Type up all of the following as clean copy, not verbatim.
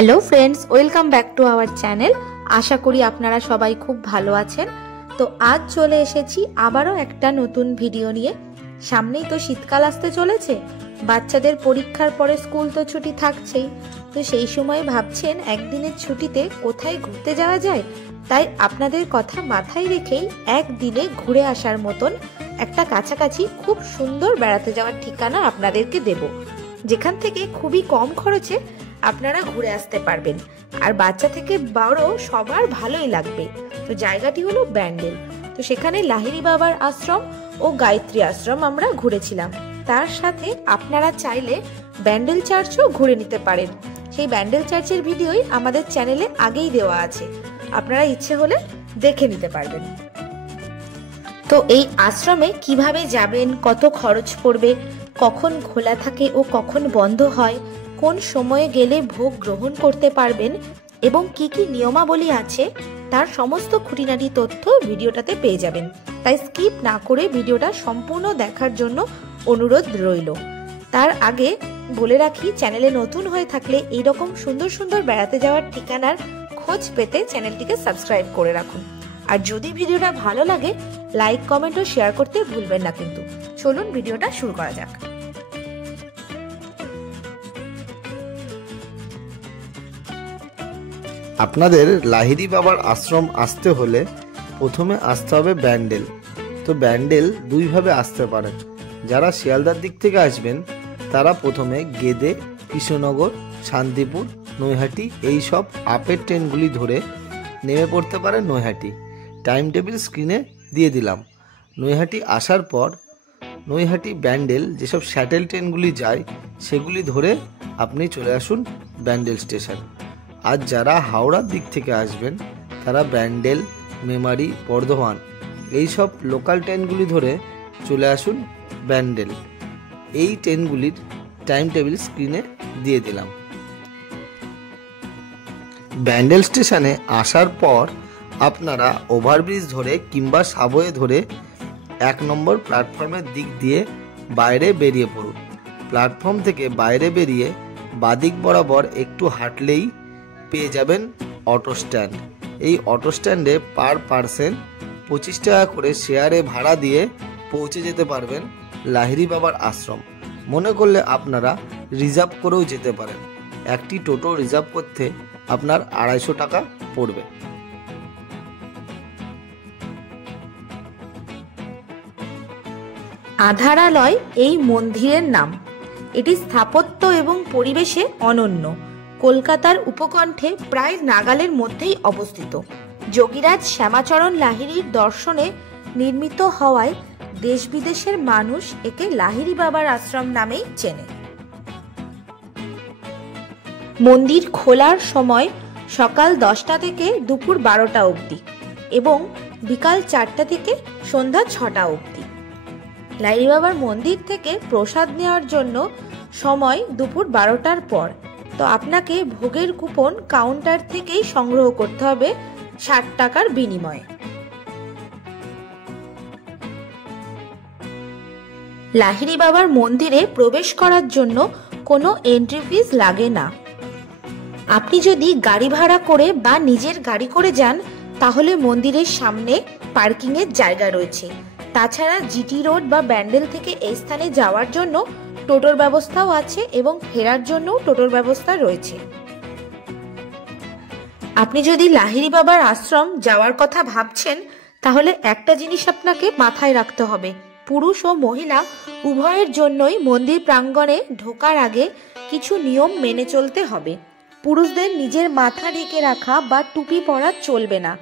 Hello friends, welcome back to our channel. আশা করি আপনারা সবাই খুব ভালো আছেন। তো আজ চলে এসেছি আবারও একটা নতুন ভিডিও নিয়ে। সামনেই তো শীতকাল আসতে চলেছে, বাচ্চাদের পরীক্ষার পরে স্কুল তো ছুটি থাকছেই। তো সেই সময় ভাবছেন একদিনের ছুটিতে কোথায় ঘুরতে যাওয়া যায়, তাই আপনাদের কথা মাথায় রেখেই একদিনে ঘুরে আসার মতন একটা কাছাকাছি খুব সুন্দর বেড়াতে যাওয়ার ঠিকানা আপনাদেরকে দেব, যেখান থেকে খুবই কম খরচে আপনারা ঘুরে আসতে পারবেন, আর বাচ্চা থেকে বড় সবার ভালোই লাগবে। তো জায়গাটি হলো ব্যান্ডেল। তো সেখানে লাহিড়ী বাবার আশ্রম ও গায়ত্রী আশ্রম আমরা ঘুরেছিলাম। তার সাথে আপনারা চাইলে ব্যান্ডেল চার্চও ঘুরে নিতে পারেন। সেই ব্যান্ডেল চার্চের ভিডিওই আমাদের চ্যানেলে আগেই দেওয়া আছে, আপনারা ইচ্ছে হলে দেখে নিতে পারবেন। তো এই আশ্রমে কিভাবে যাবেন, কত খরচ পড়বে, কখন খোলা থাকে ও কখন বন্ধ হয়, কোন সময়ে গেলে ভোগ গ্রহণ করতে পারবেন এবং কি কি নিয়মাবলী আছে, তার সমস্ত খুঁটিনাটি তথ্য ভিডিওটাতে পেয়ে যাবেন। তাই স্কিপ না করে ভিডিওটা সম্পূর্ণ দেখার জন্য অনুরোধ রইল। তার আগে বলে রাখি, চ্যানেলে নতুন হয়ে থাকলে এইরকম সুন্দর সুন্দর বেড়াতে যাওয়ার ঠিকানার খোঁজ পেতে চ্যানেলটিকে সাবস্ক্রাইব করে রাখুন। আর যদি ভিডিওটা ভালো লাগে, লাইক, কমেন্ট ও শেয়ার করতে ভুলবেন না কিন্তু। চলুন ভিডিওটা শুরু করা যাক। আপনাদের লাহিড়ী বাবার আশ্রম আসতে হলে প্রথমে আসতে হবে ব্যান্ডেল। তো ব্যান্ডেল দুইভাবে আসতে পারেন। যারা শিয়ালদার দিক থেকে আসবেন তারা প্রথমে গেদে, কৃষ্ণনগর, শান্তিপুর, নৈহাটি এই সব আপের ট্রেনগুলি ধরে নেমে পড়তে পারেন নৈহাটি। টাইম টেবিল স্ক্রিনে দিয়ে দিলাম। নৈহাটি আসার পর নৈহাটি ব্যান্ডেল যেসব শ্যাটেল ট্রেনগুলি যায় সেগুলি ধরে আপনি চলে আসুন ব্যান্ডেল স্টেশন। আর যারা হাওড়ার দিক থেকে আসবেন তারা ব্যান্ডেল, মেমারি, বর্ধমান এই সব লোকাল ট্রেনগুলি ধরে চলে আসুন ব্যান্ডেল। এই ট্রেনগুলির টাইম টেবিল স্ক্রিনে দিয়ে দিলাম। ব্যান্ডেল স্টেশনে আসার পর আপনারা ওভারব্রিজ ধরে কিংবা সাবওয়ে ধরে 1 নম্বর প্ল্যাটফর্মের দিক দিয়ে বাইরে বেরিয়ে পড়ুন। প্ল্যাটফর্ম থেকে বাইরে বেরিয়ে বাদিক বরাবর একটু হাঁটলেই পেয়ে যাবেন অটো স্ট্যান্ড। এই অটো স্ট্যান্ডে পার পার্সন 25 টাকা করে শেয়ারে ভাড়া দিয়ে পৌঁছে যেতে পারবেন লাহিড়ী বাবার আশ্রম। মনে করলে আপনারা রিজার্ভ করেও যেতে পারেন। একটি টোটো রিজার্ভ করতে আপনার 250 টাকা পড়বে। আধারালয় এই মন্দিরের নাম। এটি স্থাপত্য এবং পরিবেশে অনন্য। কলকাতার উপকণ্ঠে প্রায় নাগালের মধ্যেই অবস্থিত। যোগীরাজ শ্যামাচরণ লাহিড়ীর দর্শনে নির্মিত হওয়ায় দেশ বিদেশের মানুষ একে লাহিড়ী বাবার আশ্রম নামেই চেনে। মন্দির খোলার সময় সকাল 10টা থেকে দুপুর 12টা অবধি এবং বিকাল 4টা থেকে সন্ধ্যা 6টা অবধি। লাহিড়ী বাবার মন্দির থেকে প্রসাদ নেওয়ার জন্য সময় দুপুর 12টার পর। তো আপনাকে ভোগের কুপন কাউন্টার থেকেই সংগ্রহ করতে হবে 60 টাকার বিনিময়ে। লাহিড়ী বাবার মন্দিরে প্রবেশ করার জন্য কোনো এন্ট্রি ফিস লাগে না। আপনি যদি গাড়ি ভাড়া করে বা নিজের গাড়ি করে যান তাহলে মন্দিরের সামনে পার্কিংয়ের জায়গা রয়েছে। তাছাড়া জিটি রোড বা ব্যান্ডেল থেকে এই স্থানে যাওয়ার জন্য টোটোর ব্যবস্থাও আছে এবং ফেরার জন্য টোটোর ব্যবস্থা রয়েছে। আপনি যদি লাহিড়ী বাবার আশ্রম যাওয়ার কথা ভাবছেন তাহলে একটা জিনিস আপনাকে মাথায় রাখতে হবে, পুরুষ ও মহিলা উভয়ের জন্যই মন্দির প্রাঙ্গণে ঢোকার আগে কিছু নিয়ম মেনে চলতে হবে। পুরুষদের নিজের মাথা ঢেকে রাখা বা টুপি পরা চলবে না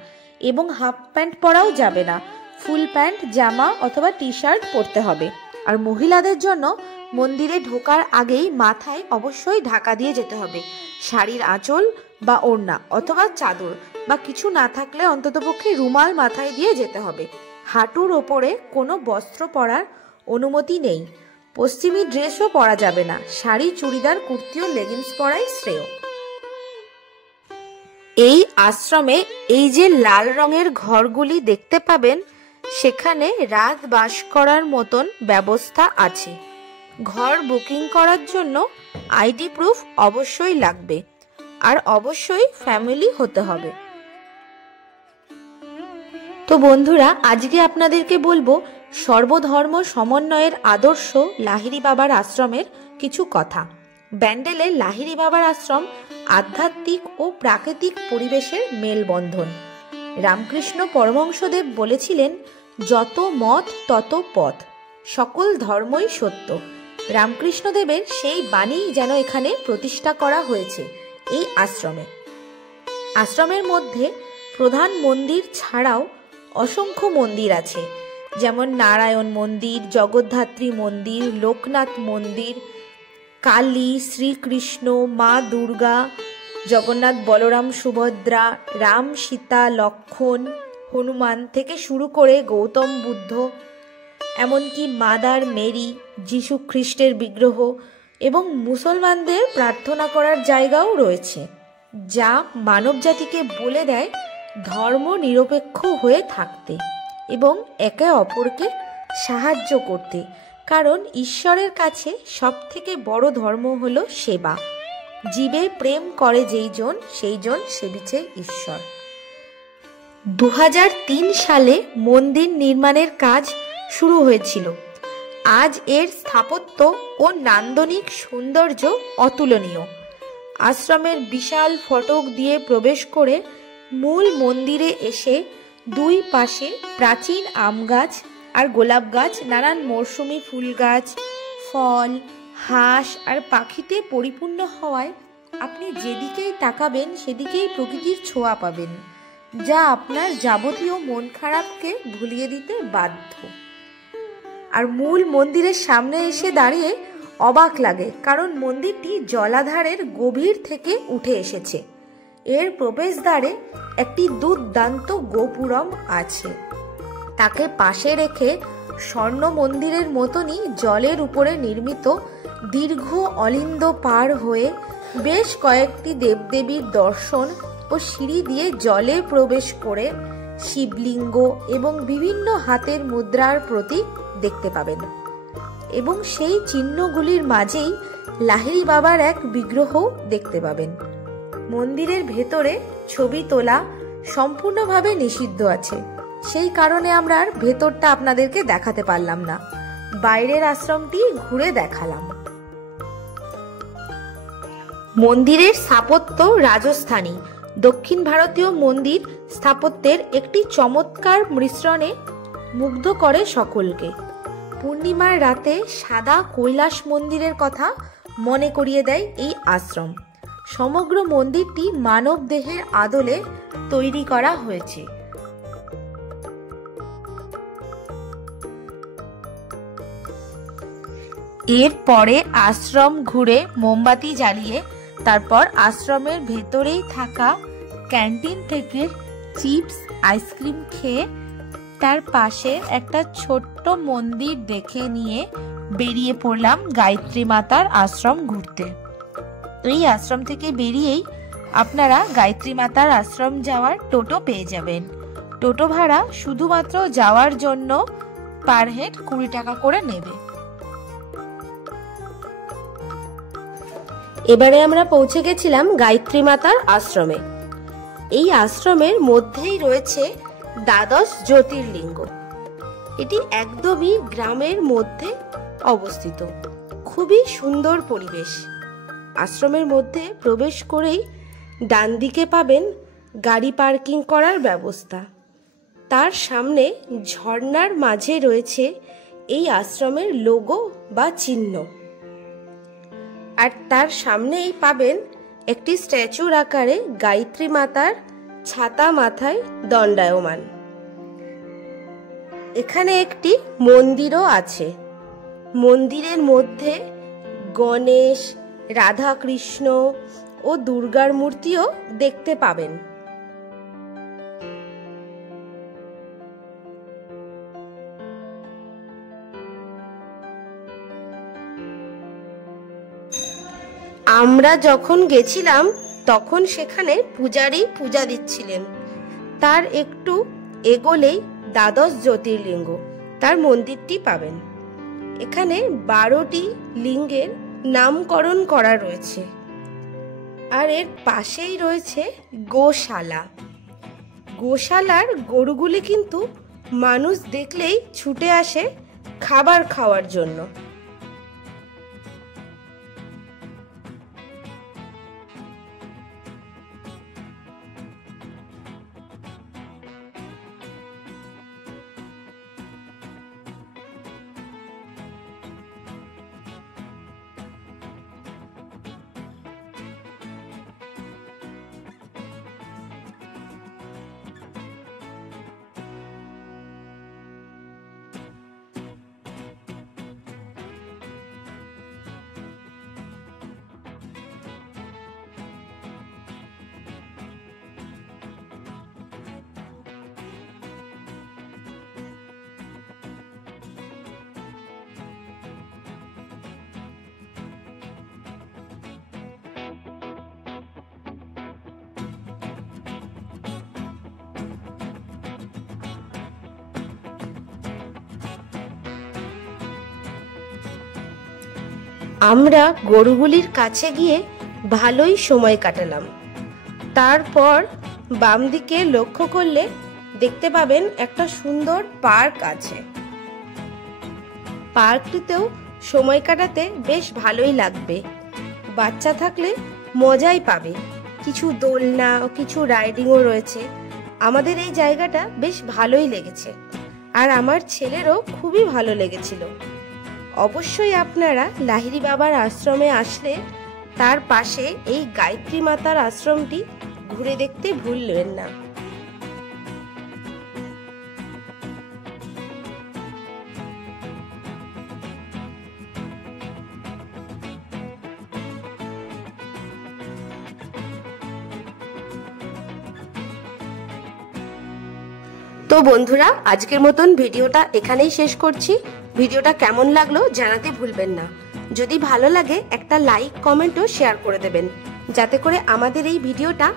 এবং হাফ প্যান্ট পরাও যাবে না। ফুল প্যান্ট, জামা অথবা টি শার্ট পরতে হবে। আর মহিলাদের জন্য মন্দিরে ঢোকার আগেই মাথায় অবশ্যই ঢাকা দিয়ে যেতে হবে। শাড়ির আঁচল বা ওড়না অথবা চাদর বা কিছু না থাকলে অন্ততপক্ষে রুমাল মাথায় দিয়ে যেতে হবে। হাঁটুর ওপরে কোনো বস্ত্র পরার অনুমতি নেই। পশ্চিমী ড্রেসও পরা যাবে না। শাড়ি, চুড়িদার, কুর্তি ও লেগিংস পরাই শ্রেয়। এই আশ্রমে এই যে লাল রঙের ঘরগুলি দেখতে পাবেন, সেখানে রাত বাস করার মতন ব্যবস্থা আছে। ঘর বুকিং করার জন্য আইডি প্রুফ অবশ্যই লাগবে। আর অবশ্যই ফ্যামিলি হতে হবে। তো বন্ধুরা, আজকে আপনাদেরকে বলবো সর্বধর্ম সমন্বয়ের আদর্শ লাহিড়ী বাবার আশ্রমের কিছু কথা। ব্যান্ডেলের লাহিড়ী বাবার আশ্রম আধ্যাত্মিক ও প্রাকৃতিক পরিবেশের মেলবন্ধন। রামকৃষ্ণ পরমহংসদেব বলেছিলেন, যত মত তত পথ, সকল ধর্মই সত্য। রামকৃষ্ণদেবের সেই বাণী যেন এখানে প্রতিষ্ঠা করা হয়েছে এই আশ্রমে। আশ্রমের মধ্যে প্রধান মন্দির ছাড়াও অসংখ্য মন্দির আছে, যেমন নারায়ণ মন্দির, জগদ্ধাত্রী মন্দির, লোকনাথ মন্দির, কালী, শ্রীকৃষ্ণ, মা দুর্গা, জগন্নাথ বলরাম সুভদ্রা, রাম সীতা লক্ষ্মণ, হনুমান থেকে শুরু করে গৌতম বুদ্ধ, এমনকি মাদার মেরি, যিশু খ্রিস্টের বিগ্রহ এবং মুসলমানদের প্রার্থনা করার জায়গাও রয়েছে, যা মানবজাতিকে বলে দেয় ধর্ম নিরপেক্ষ হয়ে থাকতে এবং একে অপরকে সাহায্য করতে। কারণ ঈশ্বরের কাছে সবথেকে বড় ধর্ম হলো সেবা। জীবে প্রেম করে যেইজন, সেইজন সেবিছে ঈশ্বর। 2003 সালে মন্দির নির্মাণের কাজ শুরু হয়েছিল। আজ এর স্থাপত্য ও নান্দনিক সৌন্দর্য অতুলনীয়। আশ্রমের বিশাল ফটক দিয়ে প্রবেশ করে মূল মন্দিরে এসে দুই পাশে প্রাচীন আম গাছ আর গোলাপ গাছ, নানান মরশুমি ফুল গাছ, ফল, হাঁস আর পাখিতে পরিপূর্ণ হওয়ায় আপনি যেদিকেই তাকাবেন সেদিকেই প্রকৃতির ছোঁয়া পাবেন, যা আপনার যাবতীয় মন খারাপকে ভুলিয়ে দিতে বাধ্য। আর মূল মন্দিরের সামনে এসে দাঁড়িয়ে অবাক লাগে, কারণ মন্দিরটি জলাধারের গভীর থেকে উঠে এসেছে। এর প্রবেশদ্বারে একটি দুর্দান্ত গোপুরম আছে। তাকে পাশে রেখে স্বর্ণ মন্দিরের মতনই জলের উপরে নির্মিত দীর্ঘ অলিন্দ পার হয়ে বেশ কয়েকটি দেবদেবীর দর্শন ও সিঁড়ি দিয়ে জলে প্রবেশ করে শিবলিঙ্গ এবং বিভিন্ন হাতের মুদ্রার প্রতীক দেখতে পাবেন। এবং সেই চিহ্নগুলির মাঝেই লাহিড়ী বাবার এক বিগ্রহ দেখতে পাবেন। মন্দিরের ভেতরে ছবি তোলা সম্পূর্ণভাবে নিষিদ্ধ আছে, সেই কারণে আমরা আর ভেতরটা আপনাদেরকে দেখাতে পারলাম না, বাইরের আশ্রমটি ঘুরে দেখালাম। মন্দিরের স্থাপত্য রাজস্থানী দক্ষিণ ভারতীয় মন্দির স্থাপত্যের একটি চমৎকার মিশ্রণে মুগ্ধ করে সকলকে। পূর্ণিমার রাতে সাদা কৈলাস মন্দিরের কথা মনে করিয়ে দেয় এই আশ্রম। সমগ্র মন্দিরটি মানব দেহের আদলে তৈরি করা হয়েছে। এরপরে আশ্রম ঘুরে মোমবাতি জ্বালিয়ে তারপর আশ্রমের ভেতরেই থাকা ক্যান্টিন থেকে চিপস আইসক্রিম খেয়ে তার পাশে একটা ছোট্ট মন্দির দেখে নিয়ে বেরিয়ে পড়লাম গায়ত্রী মাতার আশ্রম ঘুরতে। এই আশ্রম থেকে বেরিয়েই আপনারা গায়ত্রী মাতার আশ্রম যাওয়ার টোটো পেয়ে যাবেন। টোটো ভাড়া শুধুমাত্র যাওয়ার জন্য পার হেড 20 টাকা করে নেবে। এবারে আমরা পৌঁছে গেছিলাম গায়ত্রী মাতার আশ্রমে। এই আশ্রমের মধ্যেই রয়েছে দ্বাদশ জ্যোতির্লিঙ্গ। এটি একদমই গ্রামের মধ্যে অবস্থিত, খুবই সুন্দর পরিবেশ। আশ্রমের মধ্যে প্রবেশ করেই ডান দিকে পাবেন গাড়ি পার্কিং করার ব্যবস্থা। তার সামনে ঝর্ণার মাঝে রয়েছে এই আশ্রমের লোগো বা চিহ্ন। আর তার সামনেই পাবেন একটি স্ট্যাচুর আকারে গায়ত্রী মাতার ছাতা মাথায় দণ্ডায়মান। এখানে একটি মন্দিরও আছে। মন্দিরের মধ্যে গণেশ, রাধা কৃষ্ণ ও দুর্গার মূর্তিও দেখতে পাবেন। আমরা যখন গেছিলাম তখন সেখানে পূজারী পূজা দিচ্ছিলেন। তার একটু এগোলেই দ্বাদশ জ্যোতির্লিঙ্গ, তার মন্দিরটি পাবেন। এখানে 12টি লিঙ্গের নামকরণ করা রয়েছে। আর এর পাশেই রয়েছে গোশালা। গোশালার গরুগুলি কিন্তু মানুষ দেখলেই ছুটে আসে খাবার খাওয়ার জন্য। আমরা গরুগুলির কাছে গিয়ে ভালোই সময় কাটালাম। তারপর বাম দিকে লক্ষ্য করলে দেখতে পাবেন একটা সুন্দর পার্ক আছে। পার্কটিতেও সময় কাটাতে বেশ ভালোই লাগবে, বাচ্চা থাকলে মজাই পাবে। কিছু দোলনা ও কিছু রাইডিংও রয়েছে। আমাদের এই জায়গাটা বেশ ভালোই লেগেছে, আর আমার ছেলেরও খুবই ভালো লেগেছিল। অবশ্যই আপনারা লাহিড়ী বাবার আশ্রমে আসলে তার পাশে এই গায়ত্রী মাতার আশ্রমটি ঘুরে দেখতে ভুলবেন না। তো বন্ধুরা, আজকের মতন ভিডিওটা এখানেই শেষ করছি। ভিডিওটা কেমন লাগলো জানাতে ভুলবেন না। যদি ভালো লাগে একটা লাইক, কমেন্ট ও শেয়ার করে দেবেন, যাতে করে আমাদের এই ভিডিওটা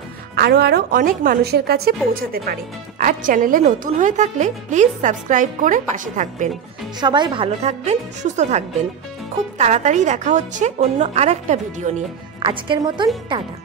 আরো অনেক মানুষের কাছে পৌঁছাতে পারে। আর চ্যানেলে নতুন হয়ে থাকলে প্লিজ সাবস্ক্রাইব করে পাশে থাকবেন। সবাই ভালো থাকবেন, সুস্থ থাকবেন। খুব তাড়াতাড়ি দেখা হচ্ছে অন্য আরেকটা ভিডিও নিয়ে। আজকের মতন টাটা।